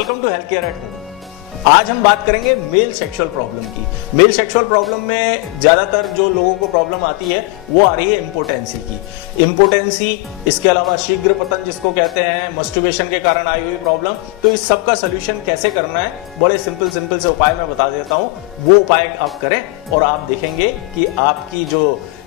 Welcome to health care at home. आज हम बात करेंगे मेल सेक्सुअल प्रॉब्लम की। मेल सेक्सुअल प्रॉब्लम में ज्यादातर जो लोगों को प्रॉब्लम आती है वो आ रही है इम्पोटेंसी की। इम्पोटेंसी, इसके अलावा शीघ्र पतन जिसको कहते हैं, मस्टरबेशन के कारण आई हुई प्रॉब्लम। तो इस सब का सोल्यूशन कैसे करना है, बड़े सिंपल से उपाय मैं बता देता हूँ। वो उपाय आप करें और आप देखेंगे कि आपकी जो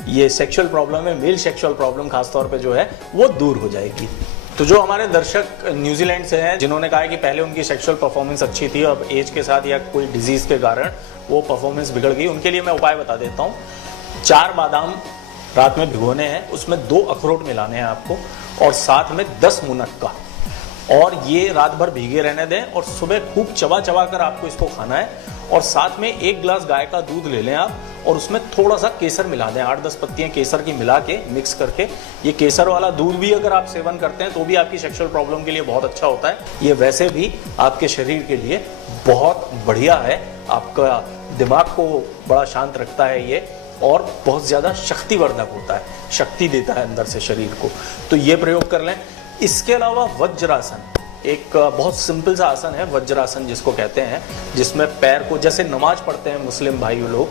ये सेक्सुअल प्रॉब्लम है, मेल सेक्सुअल प्रॉब्लम खासतौर पर जो है वो दूर हो जाएगी। तो जो हमारे दर्शक न्यूजीलैंड से हैं जिन्होंने कहा है कि पहले उनकी सेक्सुअल परफॉर्मेंस अच्छी थी, अब एज के साथ या कोई डिजीज के कारण वो परफॉर्मेंस बिगड़ गई, उनके लिए मैं उपाय बता देता हूँ। 4 बादाम रात में भिगोने हैं, उसमें 2 अखरोट मिलाने हैं आपको, और साथ में 10 मुनक्का, और ये रात भर भीगे रहने दें और सुबह खूब चबा चबा कर आपको इसको खाना है। और साथ में 1 गिलास गाय का दूध ले लें आप, और उसमें थोड़ा सा केसर मिला दें, 8-10 पत्तियां केसर की मिला के मिक्स करके। ये केसर वाला दूध भी अगर आप सेवन करते हैं तो भी आपकी सेक्सुअल प्रॉब्लम के लिए बहुत अच्छा होता है। ये वैसे भी आपके शरीर के लिए बहुत बढ़िया है, आपका दिमाग को बड़ा शांत रखता है ये, और बहुत ज़्यादा शक्तिवर्धक होता है, शक्ति देता है अंदर से शरीर को। तो ये प्रयोग कर लें। इसके अलावा वज्रासन, एक बहुत सिंपल सा आसन है वज्रासन जिसको कहते हैं, जिसमें पैर को जैसे नमाज पढ़ते हैं मुस्लिम भाइयों लोग,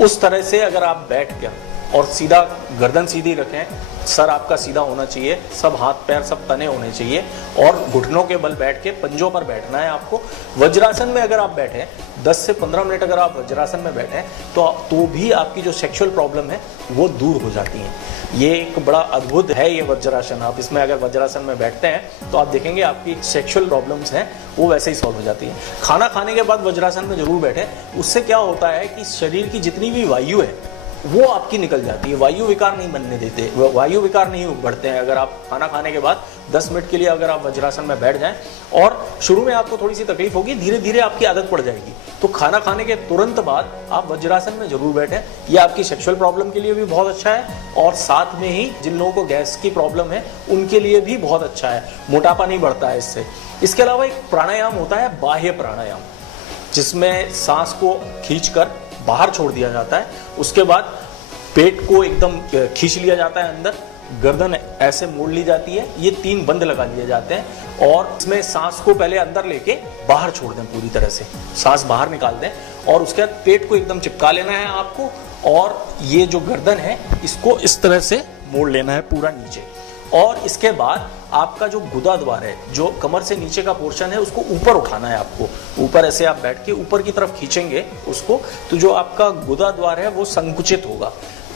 उस तरह से अगर आप बैठ गया और सीधा गर्दन सीधी रखें, सर आपका सीधा होना चाहिए, सब हाथ पैर सब तने होने चाहिए, और घुटनों के बल बैठ के पंजों पर बैठना है आपको। वज्रासन में अगर आप बैठें 10 से 15 मिनट अगर आप वज्रासन में बैठें तो भी आपकी जो सेक्सुअल प्रॉब्लम है वो दूर हो जाती है। ये एक बड़ा अद्भुत है ये वज्रासन। आप इसमें अगर वज्रासन में बैठते हैं तो आप देखेंगे आपकी सेक्सुअल प्रॉब्लम्स हैं वो वैसे ही सॉल्व हो जाती है। खाना खाने के बाद वज्रासन में जरूर बैठें। उससे क्या होता है कि शरीर की जितनी भी वायु है वो आपकी निकल जाती है, वायु विकार नहीं बनने देते, वायु विकार नहीं बढ़ते हैं। अगर आप खाना खाने के बाद 10 मिनट के लिए अगर आप वज्रासन में बैठ जाएं, और शुरू में आपको थोड़ी सी तकलीफ होगी, धीरे धीरे आपकी आदत पड़ जाएगी, तो खाना खाने के तुरंत बाद आप वज्रासन में जरूर बैठें। ये आपकी सेक्सुअल प्रॉब्लम के लिए भी बहुत अच्छा है, और साथ में ही जिन लोगों को गैस की प्रॉब्लम है उनके लिए भी बहुत अच्छा है, मोटापा नहीं बढ़ता है इससे। इसके अलावा एक प्राणायाम होता है बाह्य प्राणायाम, जिसमें सांस को खींचकर बाहर छोड़ दिया जाता है, उसके बाद पेट को एकदम खींच लिया जाता है अंदर, गर्दन ऐसे मोड़ ली जाती है, ये 3 बंद लगा लिए जाते हैं, और इसमें सांस को पहले अंदर लेके बाहर छोड़ दें, पूरी तरह से सांस बाहर निकाल दें, और उसके बाद पेट को एकदम चिपका लेना है आपको, और ये जो गर्दन है इसको इस तरह से मोड़ लेना है पूरा नीचे। और इसके बाद आपका जो गुदा द्वार है, जो कमर से नीचे का पोर्शन है, उसको ऊपर उठाना है आपको। ऊपर ऐसे आप बैठ के ऊपर की तरफ खींचेंगे उसको, तो जो आपका गुदा द्वार है वो संकुचित होगा।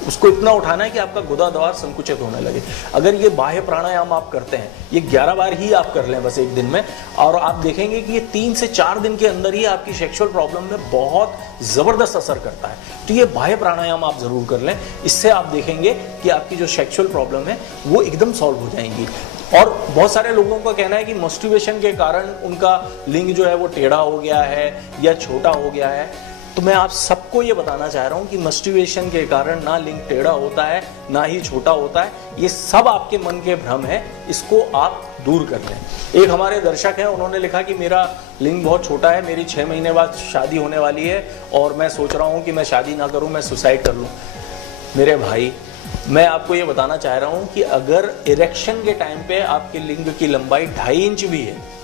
उसको इतना उठाना है कि आपका गुदा द्वार संकुचित होने लगे। अगर ये बाह्य प्राणायाम आप करते हैं, ये 11 बार ही आप कर लें बस एक दिन में, और आप देखेंगे कि ये 3 से 4 दिन के अंदर ही आपकी सेक्सुअल प्रॉब्लम में बहुत जबरदस्त असर करता है। तो ये बाह्य प्राणायाम आप जरूर कर लें, इससे आप देखेंगे कि आपकी जो सेक्सुअल प्रॉब्लम है वो एकदम सॉल्व हो जाएंगी। और बहुत सारे लोगों का कहना है कि मस्टरबेशन के कारण उनका लिंग जो है वो टेढ़ा हो गया है या छोटा हो गया है। तो मैं आप सबको ये बताना चाह रहा हूँ कि मस्टरबेशन के कारण ना लिंग टेढ़ा होता है ना ही छोटा होता है, ये सब आपके मन के भ्रम है, इसको आप दूर कर लें। एक हमारे दर्शक हैं, उन्होंने लिखा कि मेरा लिंग बहुत छोटा है, मेरी 6 महीने बाद शादी होने वाली है, और मैं सोच रहा हूँ कि मैं शादी ना करूँ, मैं सुसाइड कर लूँ। मेरे भाई, मैं आपको ये बताना चाह रहा हूँ कि अगर इरेक्शन के टाइम पे आपके लिंग की लंबाई 2.5 इंच भी है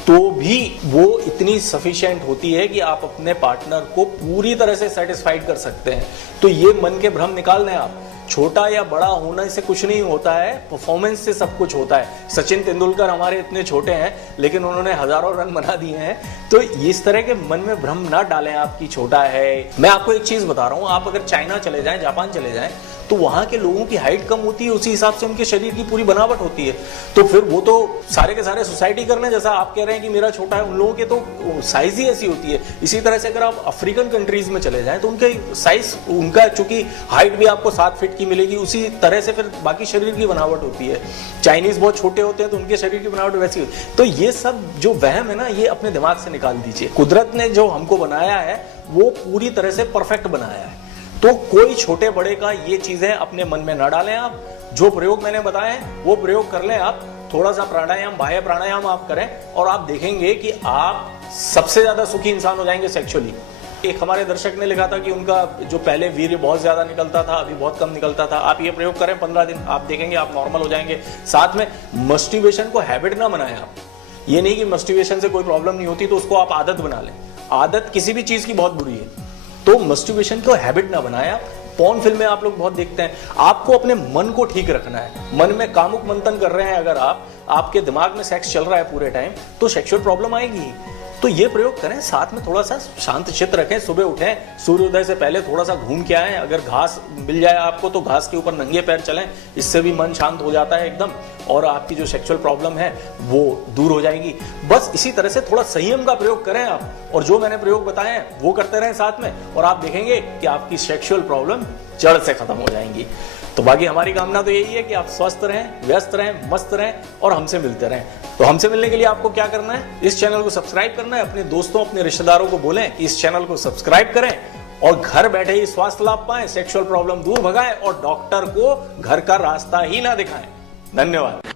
तो भी वो इतनी सफिशिएंट होती है कि आप अपने पार्टनर को पूरी तरह से सेटिस्फाइड कर सकते हैं। तो ये मन के भ्रम निकाल दें आप। छोटा या बड़ा होने से कुछ नहीं होता है, परफॉर्मेंस से सब कुछ होता है। सचिन तेंदुलकर हमारे इतने छोटे हैं लेकिन उन्होंने हजारों रन बना दिए हैं। तो इस तरह के मन में भ्रम ना डालें आपकी छोटा है। मैं आपको एक चीज बता रहा हूं, आप अगर चाइना चले जाएं, जापान चले जाएं, तो वहां के लोगों की हाइट कम होती है, उसी हिसाब से उनके शरीर की पूरी बनावट होती है। तो फिर वो तो सारे के सारे सोसाइटी कर लें, जैसा आप कह रहे हैं कि मेरा छोटा है, उन लोगों के तो साइज ही ऐसी होती है। इसी तरह से अगर आप अफ्रीकन कंट्रीज में चले जाएं तो उनके साइज, उनका चूंकि हाइट भी आपको 7 फीट की मिलेगी, उसी तरह से फिर बाकी शरीर की बनावट होती है। चाइनीज बहुत छोटे होते हैं तो उनके शरीर की बनावट वैसी होती है। तो ये सब जो वहम है ना, ये अपने दिमाग से निकाल दीजिए। कुदरत ने जो हमको बनाया है वो पूरी तरह से परफेक्ट बनाया है। तो कोई छोटे बड़े का ये चीजें अपने मन में न डालें। आप जो प्रयोग मैंने बताए वो प्रयोग कर लें। आप थोड़ा सा प्राणायाम, बाह्य प्राणायाम आप करें, और आप देखेंगे कि आप सबसे ज्यादा सुखी इंसान हो जाएंगे सेक्सुअली। एक हमारे दर्शक ने लिखा था कि उनका जो पहले वीर्य बहुत ज्यादा निकलता था, अभी बहुत कम निकलता था। आप ये प्रयोग करें 15 दिन, आप देखेंगे आप नॉर्मल हो जाएंगे। साथ में मस्टरबेशन को हैबिट ना बनाएं आप। ये नहीं कि मस्टरबेशन से कोई प्रॉब्लम नहीं होती तो उसको आप आदत बना लें। आदत किसी भी चीज की बहुत बुरी है, तो मस्टरबेशन को हैबिट ना बनाएं आप। पॉर्न फिल्में आप लोग बहुत देखते हैं। आपको अपने मन को ठीक रखना है। मन में कामुक मंथन कर रहे हैं अगर आप, आपके दिमाग में सेक्स चल रहा है पूरे टाइम, तो सेक्सुअल प्रॉब्लम आएगी। तो ये प्रयोग करें, साथ में थोड़ा सा शांत चित्त रखें, सुबह उठें, सूर्योदय से पहले थोड़ा सा घूम के आएं। अगर घास मिल जाए आपको तो घास के ऊपर नंगे पैर चलें, इससे भी मन शांत हो जाता है एकदम, और आपकी जो सेक्सुअल प्रॉब्लम है वो दूर हो जाएगी। बस इसी तरह से थोड़ा संयम का प्रयोग करें आप, और जो मैंने प्रयोग बताए हैं वो करते रहें साथ में, और आप देखेंगे कि आपकी सेक्सुअल प्रॉब्लम जड़ से खत्म हो जाएंगी। तो बाकी हमारी कामना तो यही है कि आप स्वस्थ रहें, व्यस्त रहें, मस्त रहें और हमसे मिलते रहें। तो हमसे मिलने के लिए आपको क्या करना है, इस चैनल को सब्सक्राइब करना है, अपने दोस्तों अपने रिश्तेदारों को बोलें कि इस चैनल को सब्सक्राइब करें, और घर बैठे ही स्वास्थ्य लाभ पाएं, सेक्सुअल प्रॉब्लम दूर भगाएं, और डॉक्टर को घर का रास्ता ही ना दिखाएं। धन्यवाद।